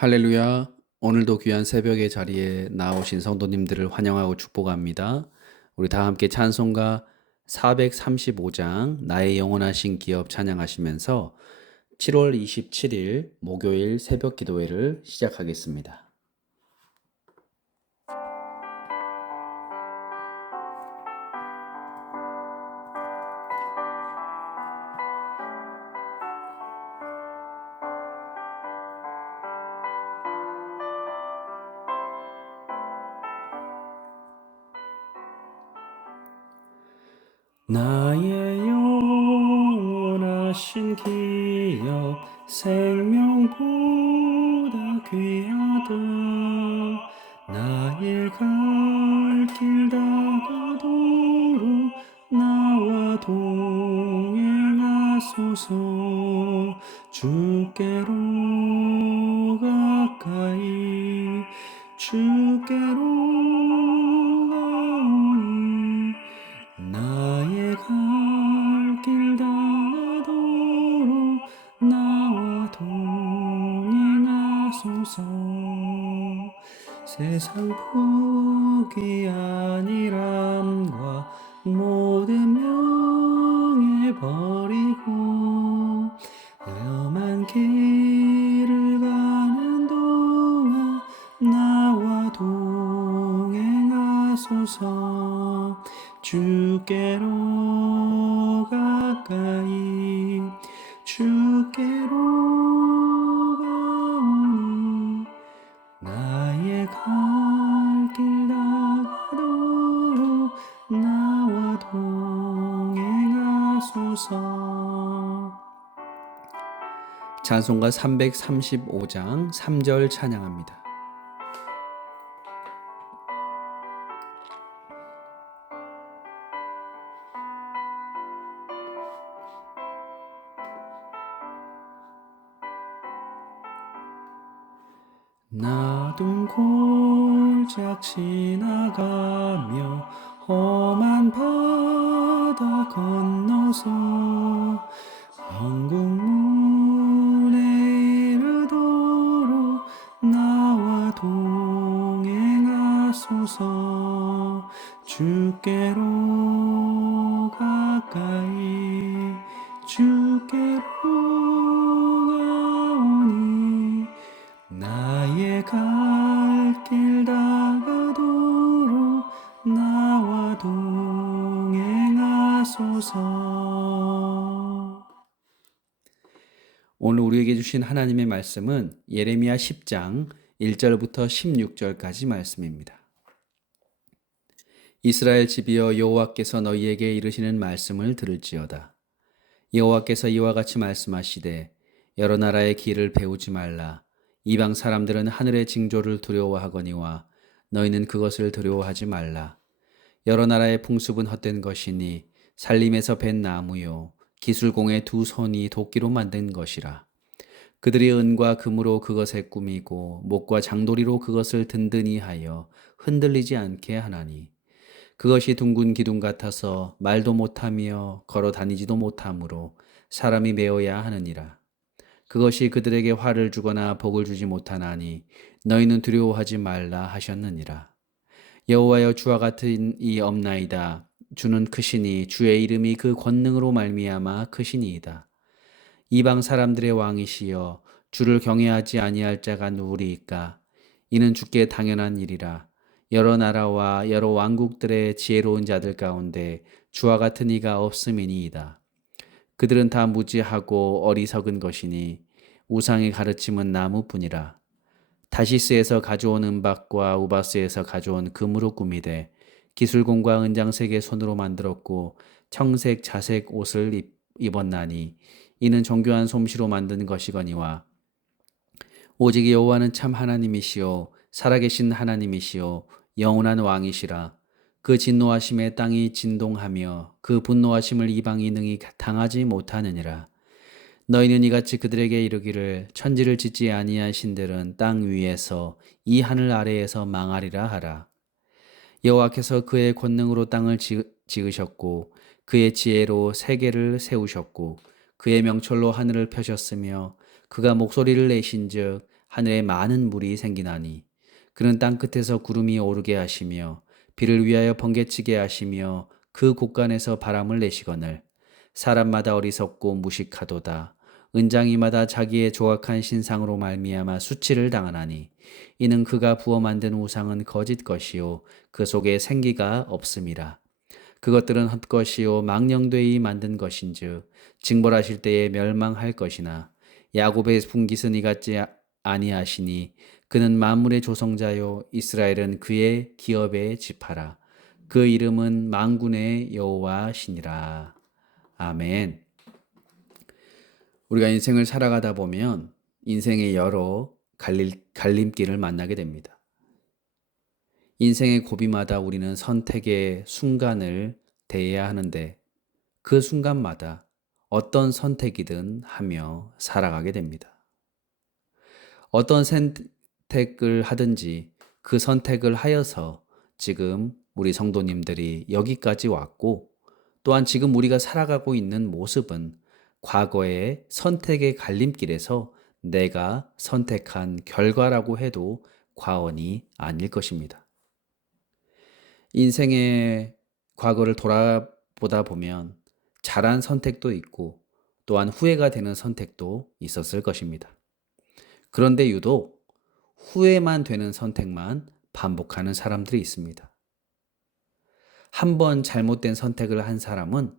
할렐루야. 오늘도 귀한 새벽의 자리에 나오신 성도님들을 환영하고 축복합니다. 우리 다 함께 찬송가 435장 나의 영원하신 기업 찬양하시면서 7월 27일 목요일 새벽 기도회를 시작하겠습니다. 나의 영원하신 기업 생명보다 귀하다. 나의 갈 길 다가도록 나와 동행하소서. 주께로 가까이 주께로 가오니 나의 갈 길 다가도록 나와 동행하소서. 세상 포기 아니람과 모든 명예 버리고 험한 길을 가는 동안 나와 동행하소서. 주께로 가까이 주께로 가오니 나의 갈 길 다가도록 나와 동행하소서. 찬송가 335장 3절 찬양합니다. 나둔 골짝 지나가며 험한 바다 건너서 천국문에 이르도록 나와 동행하소서. 주께로 가까이 주께로 가오니 나의 갈 길 다가도록 나와 동행하소서. 오늘 우리에게 주신 하나님의 말씀은 예레미야 10장 1절부터 16절까지 말씀입니다. 이스라엘 집이여 여호와께서 너희에게 이르시는 말씀을 들을지어다. 여호와께서 이와 같이 말씀하시되 여러 나라의 길을 배우지 말라. 이방 사람들은 하늘의 징조를 두려워하거니와 너희는 그것을 두려워하지 말라. 여러 나라의 풍습은 헛된 것이니 살림에서 벤 나무요 기술공의 두 손이 도끼로 만든 것이라. 그들이 은과 금으로 그것에 꾸미고 목과 장도리로 그것을 든든히 하여 흔들리지 않게 하나니 그것이 둥근 기둥 같아서 말도 못하며 걸어 다니지도 못하므로 사람이 메어야 하느니라. 그것이 그들에게 화를 주거나 복을 주지 못하나니 너희는 두려워하지 말라 하셨느니라. 여호와여 주와 같은 이 없나이다. 주는 크시니 주의 이름이 그 권능으로 말미암아 크시니이다. 이방 사람들의 왕이시여 주를 경외하지 아니할 자가 누구리이까? 이는 주께 당연한 일이라. 여러 나라와 여러 왕국들의 지혜로운 자들 가운데 주와 같은 이가 없음이니이다. 그들은 다 무지하고 어리석은 것이니 우상의 가르침은 나무뿐이라. 다시스에서 가져온 은박과 우바스에서 가져온 금으로 꾸미되 기술공과 은장색의 손으로 만들었고 청색 자색 옷을 입었나니 이는 정교한 솜씨로 만든 것이거니와 오직 여호와는 참 하나님이시요 살아계신 하나님이시요 영원한 왕이시라. 그 진노하심에 땅이 진동하며 그 분노하심을 이방이 능히 당하지 못하느니라. 너희는 이같이 그들에게 이르기를 천지를 짓지 아니하신들은 땅 위에서 이 하늘 아래에서 망하리라 하라. 여호와께서 그의 권능으로 땅을 지으셨고 그의 지혜로 세계를 세우셨고 그의 명철로 하늘을 펴셨으며 그가 목소리를 내신즉 하늘에 많은 물이 생기나니 그는 땅 끝에서 구름이 오르게 하시며 비를 위하여 번개치게 하시며 그 곳간에서 바람을 내시거늘 사람마다 어리석고 무식하도다. 은장이마다 자기의 조악한 신상으로 말미암아 수치를 당하나니 이는 그가 부어 만든 우상은 거짓 것이요 그 속에 생기가 없음이라. 그것들은 헛것이요 망령되이 만든 것인즉 징벌하실 때에 멸망할 것이나 야곱의 분깃은 이같지 아니하시니 그는 만물의 조성자요 이스라엘은 그의 기업의 지파라. 그 이름은 만군의 여호와시니라. 아멘. 우리가 인생을 살아가다 보면 인생의 여러 갈림길을 만나게 됩니다. 인생의 고비마다 우리는 선택의 순간을 대해야 하는데 그 순간마다 어떤 선택이든 하며 살아가게 됩니다. 어떤 선택을 하든지 그 선택을 하여서 지금 우리 성도님들이 여기까지 왔고 또한 지금 우리가 살아가고 있는 모습은 과거의 선택의 갈림길에서 내가 선택한 결과라고 해도 과언이 아닐 것입니다. 인생의 과거를 돌아보다 보면 잘한 선택도 있고 또한 후회가 되는 선택도 있었을 것입니다. 그런데 유독 후회만 되는 선택만 반복하는 사람들이 있습니다. 한 번 잘못된 선택을 한 사람은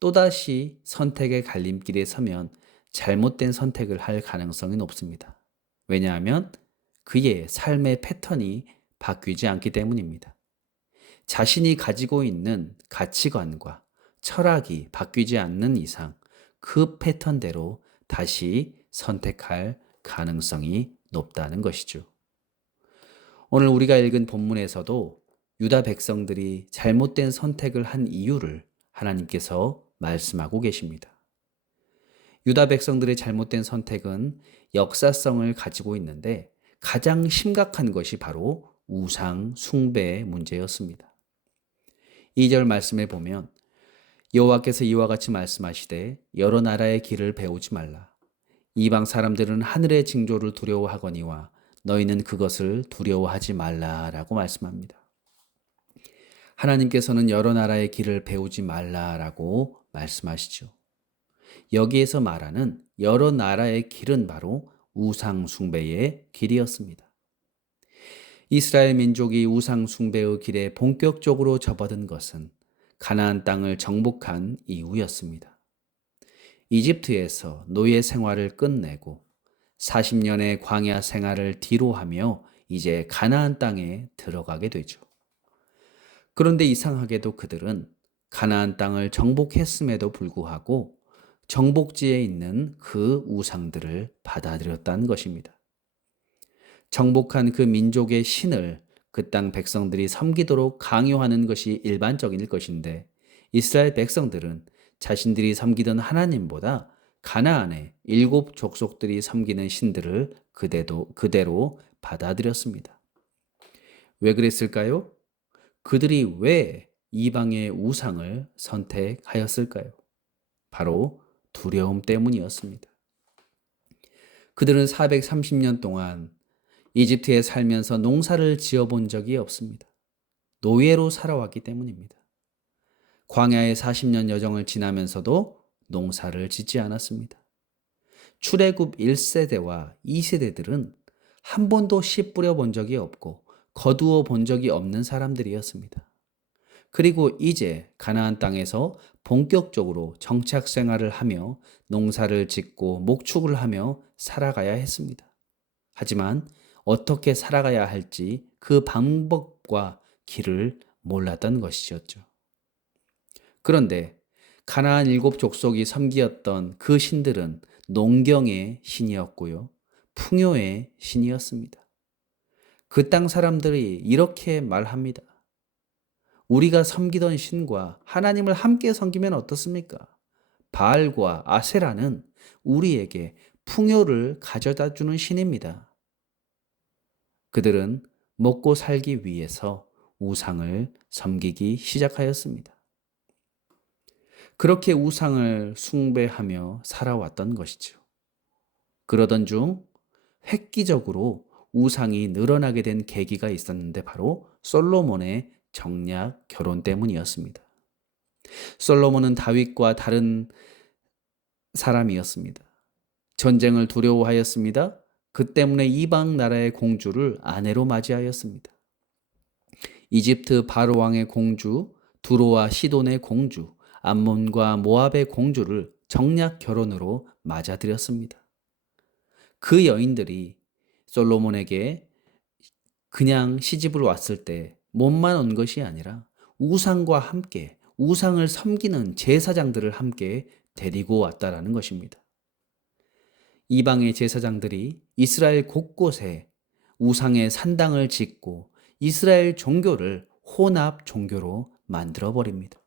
또다시 선택의 갈림길에 서면 잘못된 선택을 할 가능성이 높습니다. 왜냐하면 그의 삶의 패턴이 바뀌지 않기 때문입니다. 자신이 가지고 있는 가치관과 철학이 바뀌지 않는 이상 그 패턴대로 다시 선택할 가능성이 높다는 것이죠. 오늘 우리가 읽은 본문에서도 유다 백성들이 잘못된 선택을 한 이유를 하나님께서 말씀하고 계십니다. 유다 백성들의 잘못된 선택은 역사성을 가지고 있는데 가장 심각한 것이 바로 우상 숭배의 문제였습니다. 2절 말씀에 보면 여호와께서 이와 같이 말씀하시되 여러 나라의 길을 배우지 말라. 이방 사람들은 하늘의 징조를 두려워하거니와 너희는 그것을 두려워하지 말라라고 말씀합니다. 하나님께서는 여러 나라의 길을 배우지 말라라고 말씀하시죠. 여기에서 말하는 여러 나라의 길은 바로 우상 숭배의 길이었습니다. 이스라엘 민족이 우상 숭배의 길에 본격적으로 접어든 것은 가나안 땅을 정복한 이후였습니다. 이집트에서 노예 생활을 끝내고 40년의 광야 생활을 뒤로하며 이제 가나안 땅에 들어가게 되죠. 그런데 이상하게도 그들은 가나안 땅을 정복했음에도 불구하고 정복지에 있는 그 우상들을 받아들였다는 것입니다. 정복한 그 민족의 신을 그 땅 백성들이 섬기도록 강요하는 것이 일반적일 것인데 이스라엘 백성들은 자신들이 섬기던 하나님보다 가나안의 7 족속들이 섬기는 신들을 그대로 받아들였습니다. 왜 그랬을까요? 그들이 왜 이방의 우상을 선택하였을까요? 바로 두려움 때문이었습니다. 그들은 430년 동안 이집트에 살면서 농사를 지어본 적이 없습니다. 노예로 살아왔기 때문입니다. 광야의 40년 여정을 지나면서도 농사를 짓지 않았습니다. 출애굽 1세대와 2세대들은 한 번도 씨 뿌려 본 적이 없고 거두어 본 적이 없는 사람들이었습니다. 그리고 이제 가나안 땅에서 본격적으로 정착 생활을 하며 농사를 짓고 목축을 하며 살아가야 했습니다. 하지만 어떻게 살아가야 할지 그 방법과 길을 몰랐던 것이었죠. 그런데 가나안 7 족속이 섬기었던 그 신들은 농경의 신이었고요. 풍요의 신이었습니다. 그 땅 사람들이 이렇게 말합니다. 우리가 섬기던 신과 하나님을 함께 섬기면 어떻습니까? 바알과 아세라는 우리에게 풍요를 가져다 주는 신입니다. 그들은 먹고 살기 위해서 우상을 섬기기 시작하였습니다. 그렇게 우상을 숭배하며 살아왔던 것이죠. 그러던 중 획기적으로 우상이 늘어나게 된 계기가 있었는데 바로 솔로몬의 정략 결혼 때문이었습니다. 솔로몬은 다윗과 다른 사람이었습니다. 전쟁을 두려워하였습니다. 그 때문에 이방 나라의 공주를 아내로 맞이하였습니다. 이집트 바로 왕의 공주, 두로와 시돈의 공주, 암몬과 모압의 공주를 정략 결혼으로 맞아들였습니다. 그 여인들이 솔로몬에게 그냥 시집을 왔을 때 몸만 온 것이 아니라 우상과 함께 우상을 섬기는 제사장들을 함께 데리고 왔다라는 것입니다. 이방의 제사장들이 이스라엘 곳곳에 우상의 산당을 짓고 이스라엘 종교를 혼합 종교로 만들어 버립니다.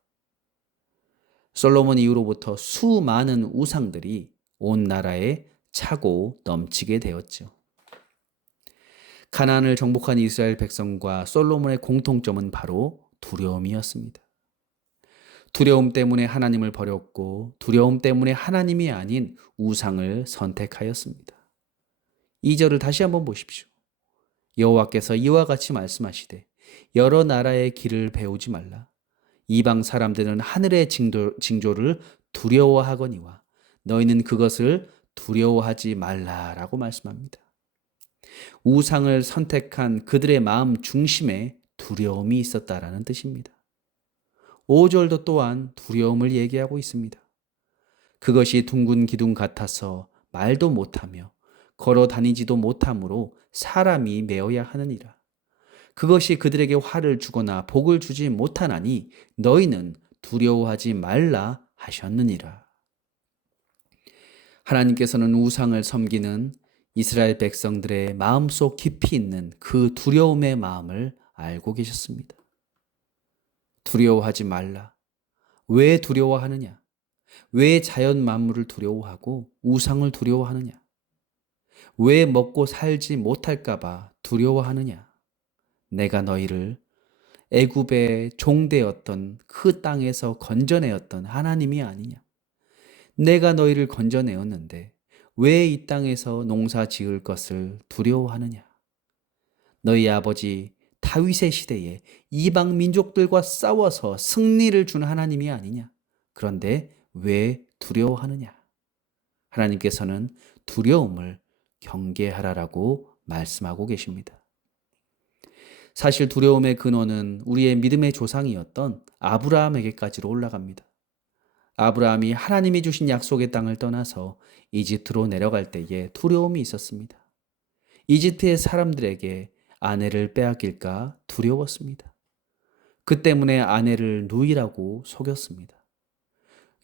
솔로몬 이후로부터 수많은 우상들이 온 나라에 차고 넘치게 되었죠. 가나안을 정복한 이스라엘 백성과 솔로몬의 공통점은 바로 두려움이었습니다. 두려움 때문에 하나님을 버렸고 두려움 때문에 하나님이 아닌 우상을 선택하였습니다. 2절을 다시 한번 보십시오. 여호와께서 이와 같이 말씀하시되 여러 나라의 길을 배우지 말라. 이방 사람들은 하늘의 징조를 두려워하거니와 너희는 그것을 두려워하지 말라라고 말씀합니다. 우상을 선택한 그들의 마음 중심에 두려움이 있었다라는 뜻입니다. 5절도 또한 두려움을 얘기하고 있습니다. 그것이 둥근 기둥 같아서 말도 못하며 걸어 다니지도 못하므로 사람이 메어야 하느니라. 그것이 그들에게 화를 주거나 복을 주지 못하나니 너희는 두려워하지 말라 하셨느니라. 하나님께서는 우상을 섬기는 이스라엘 백성들의 마음속 깊이 있는 그 두려움의 마음을 알고 계셨습니다. 두려워하지 말라. 왜 두려워하느냐? 왜 자연 만물을 두려워하고 우상을 두려워하느냐? 왜 먹고 살지 못할까봐 두려워하느냐? 내가 너희를 애굽의 종되었던 그 땅에서 건져내었던 하나님이 아니냐? 내가 너희를 건져내었는데 왜 이 땅에서 농사 지을 것을 두려워하느냐? 너희 아버지 다윗의 시대에 이방 민족들과 싸워서 승리를 준 하나님이 아니냐? 그런데 왜 두려워하느냐? 하나님께서는 두려움을 경계하라라고 말씀하고 계십니다. 사실 두려움의 근원은 우리의 믿음의 조상이었던 아브라함에게까지로 올라갑니다. 아브라함이 하나님이 주신 약속의 땅을 떠나서 이집트로 내려갈 때에 두려움이 있었습니다. 이집트의 사람들에게 아내를 빼앗길까 두려웠습니다. 그 때문에 아내를 누이라고 속였습니다.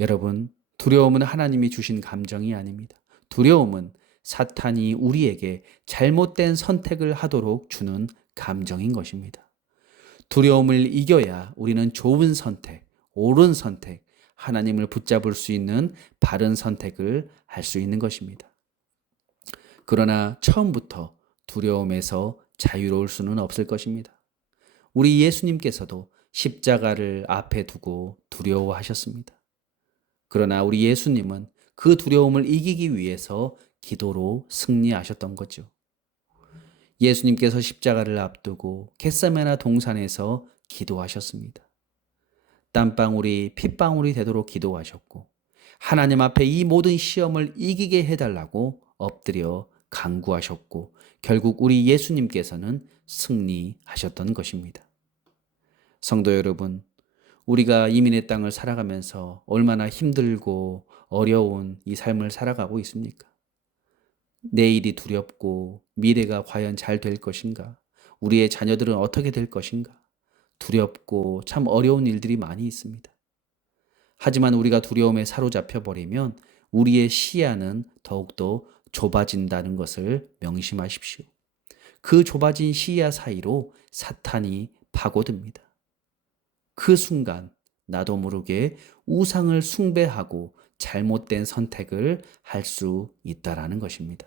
여러분, 두려움은 하나님이 주신 감정이 아닙니다. 두려움은 사탄이 우리에게 잘못된 선택을 하도록 주는 감정인 것입니다. 두려움을 이겨야 우리는 좋은 선택, 옳은 선택, 하나님을 붙잡을 수 있는 바른 선택을 할 수 있는 것입니다. 그러나 처음부터 두려움에서 자유로울 수는 없을 것입니다. 우리 예수님께서도 십자가를 앞에 두고 두려워하셨습니다. 그러나 우리 예수님은 그 두려움을 이기기 위해서 기도로 승리하셨던 거죠. 예수님께서 십자가를 앞두고 겟세마네 동산에서 기도하셨습니다. 땀방울이 핏방울이 되도록 기도하셨고 하나님 앞에 이 모든 시험을 이기게 해달라고 엎드려 간구하셨고 결국 우리 예수님께서는 승리하셨던 것입니다. 성도 여러분, 우리가 이민의 땅을 살아가면서 얼마나 힘들고 어려운 이 삶을 살아가고 있습니까? 내일이 두렵고 미래가 과연 잘 될 것인가? 우리의 자녀들은 어떻게 될 것인가? 두렵고 참 어려운 일들이 많이 있습니다. 하지만 우리가 두려움에 사로잡혀 버리면 우리의 시야는 더욱더 좁아진다는 것을 명심하십시오. 그 좁아진 시야 사이로 사탄이 파고듭니다. 그 순간 나도 모르게 우상을 숭배하고 잘못된 선택을 할 수 있다라는 것입니다.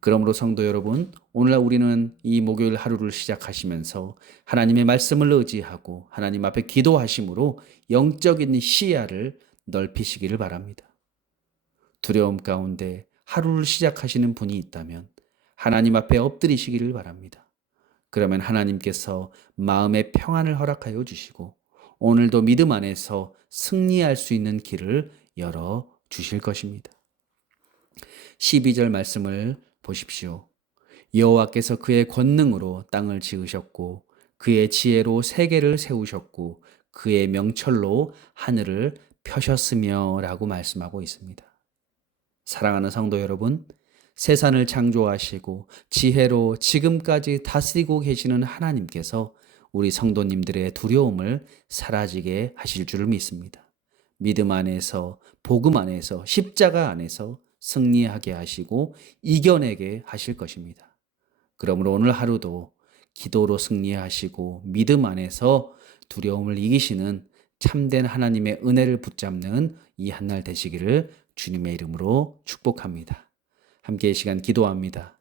그러므로 성도 여러분, 오늘날 우리는 이 목요일 하루를 시작하시면서 하나님의 말씀을 의지하고 하나님 앞에 기도하심으로 영적인 시야를 넓히시기를 바랍니다. 두려움 가운데 하루를 시작하시는 분이 있다면 하나님 앞에 엎드리시기를 바랍니다. 그러면 하나님께서 마음의 평안을 허락하여 주시고 오늘도 믿음 안에서 승리할 수 있는 길을 열어 주실 것입니다. 12절 말씀을 보십시오. 여호와께서 그의 권능으로 땅을 지으셨고 그의 지혜로 세계를 세우셨고 그의 명철로 하늘을 펴셨으며 라고 말씀하고 있습니다. 사랑하는 성도 여러분, 세상을 창조하시고 지혜로 지금까지 다스리고 계시는 하나님께서 우리 성도님들의 두려움을 사라지게 하실 줄을 믿습니다. 믿음 안에서, 복음 안에서, 십자가 안에서 승리하게 하시고 이겨내게 하실 것입니다. 그러므로 오늘 하루도 기도로 승리하시고 믿음 안에서 두려움을 이기시는 참된 하나님의 은혜를 붙잡는 이 한날 되시기를 주님의 이름으로 축복합니다. 함께 이 시간 기도합니다.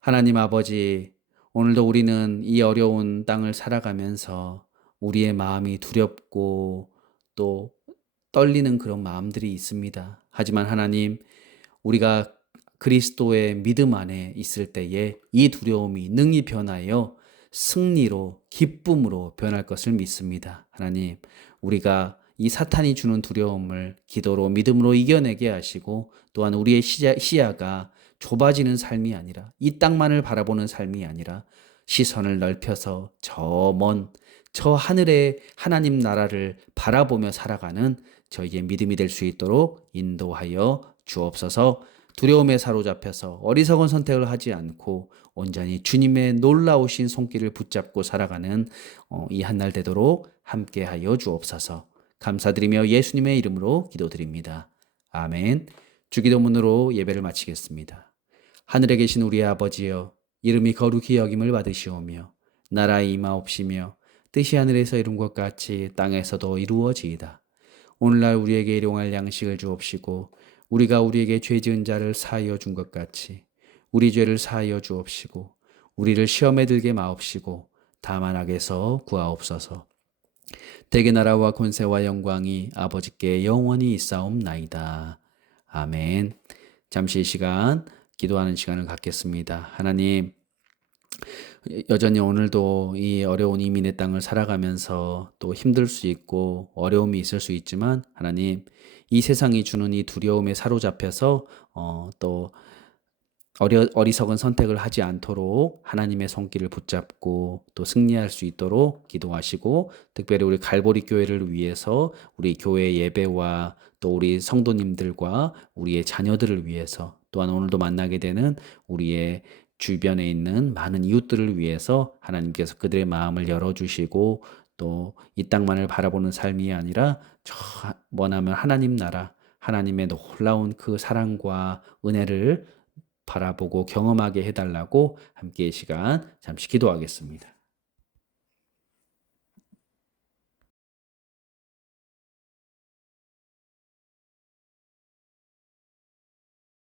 하나님 아버지, 오늘도 우리는 이 어려운 땅을 살아가면서 우리의 마음이 두렵고 또 떨리는 그런 마음들이 있습니다. 하지만 하나님, 우리가 그리스도의 믿음 안에 있을 때에 이 두려움이 능히 변하여 승리로 기쁨으로 변할 것을 믿습니다. 하나님, 우리가 이 사탄이 주는 두려움을 기도로 믿음으로 이겨내게 하시고 또한 우리의 시야가 좁아지는 삶이 아니라 이 땅만을 바라보는 삶이 아니라 시선을 넓혀서 저 하늘의 하나님 나라를 바라보며 살아가는 저희의 믿음이 될 수 있도록 인도하여 주옵소서. 두려움에 사로잡혀서 어리석은 선택을 하지 않고 온전히 주님의 놀라우신 손길을 붙잡고 살아가는 이 한날 되도록 함께하여 주옵소서. 감사드리며 예수님의 이름으로 기도드립니다. 아멘. 주기도문으로 예배를 마치겠습니다. 하늘에 계신 우리 아버지여, 이름이 거룩히 여김을 받으시오며 나라의 임하옵시며 뜻이 하늘에서 이룬 것 같이 땅에서도 이루어지이다. 오늘날 우리에게 일용할 양식을 주옵시고 우리가 우리에게 죄 지은 자를 사하여 준 것 같이 우리 죄를 사하여 주옵시고 우리를 시험에 들게 마옵시고 다만 악에서 구하옵소서. 대개 나라와 권세와 영광이 아버지께 영원히 있사옵나이다. 아멘. 잠시 이 시간 기도하는 시간을 갖겠습니다. 하나님, 여전히 오늘도 이 어려운 이민의 땅을 살아가면서 또 힘들 수 있고 어려움이 있을 수 있지만 하나님, 이 세상이 주는 이 두려움에 사로잡혀서 또 어리석은 선택을 하지 않도록 하나님의 손길을 붙잡고 또 승리할 수 있도록 기도하시고, 특별히 우리 갈보리 교회를 위해서 우리 교회 예배와 또 우리 성도님들과 우리의 자녀들을 위해서, 또한 오늘도 만나게 되는 우리의 주변에 있는 많은 이웃들을 위해서 하나님께서 그들의 마음을 열어주시고 또 이 땅만을 바라보는 삶이 아니라 저 머나먼 하나님 나라, 하나님의 놀라운 그 사랑과 은혜를 바라보고 경험하게 해달라고 함께 이 시간 잠시 기도하겠습니다.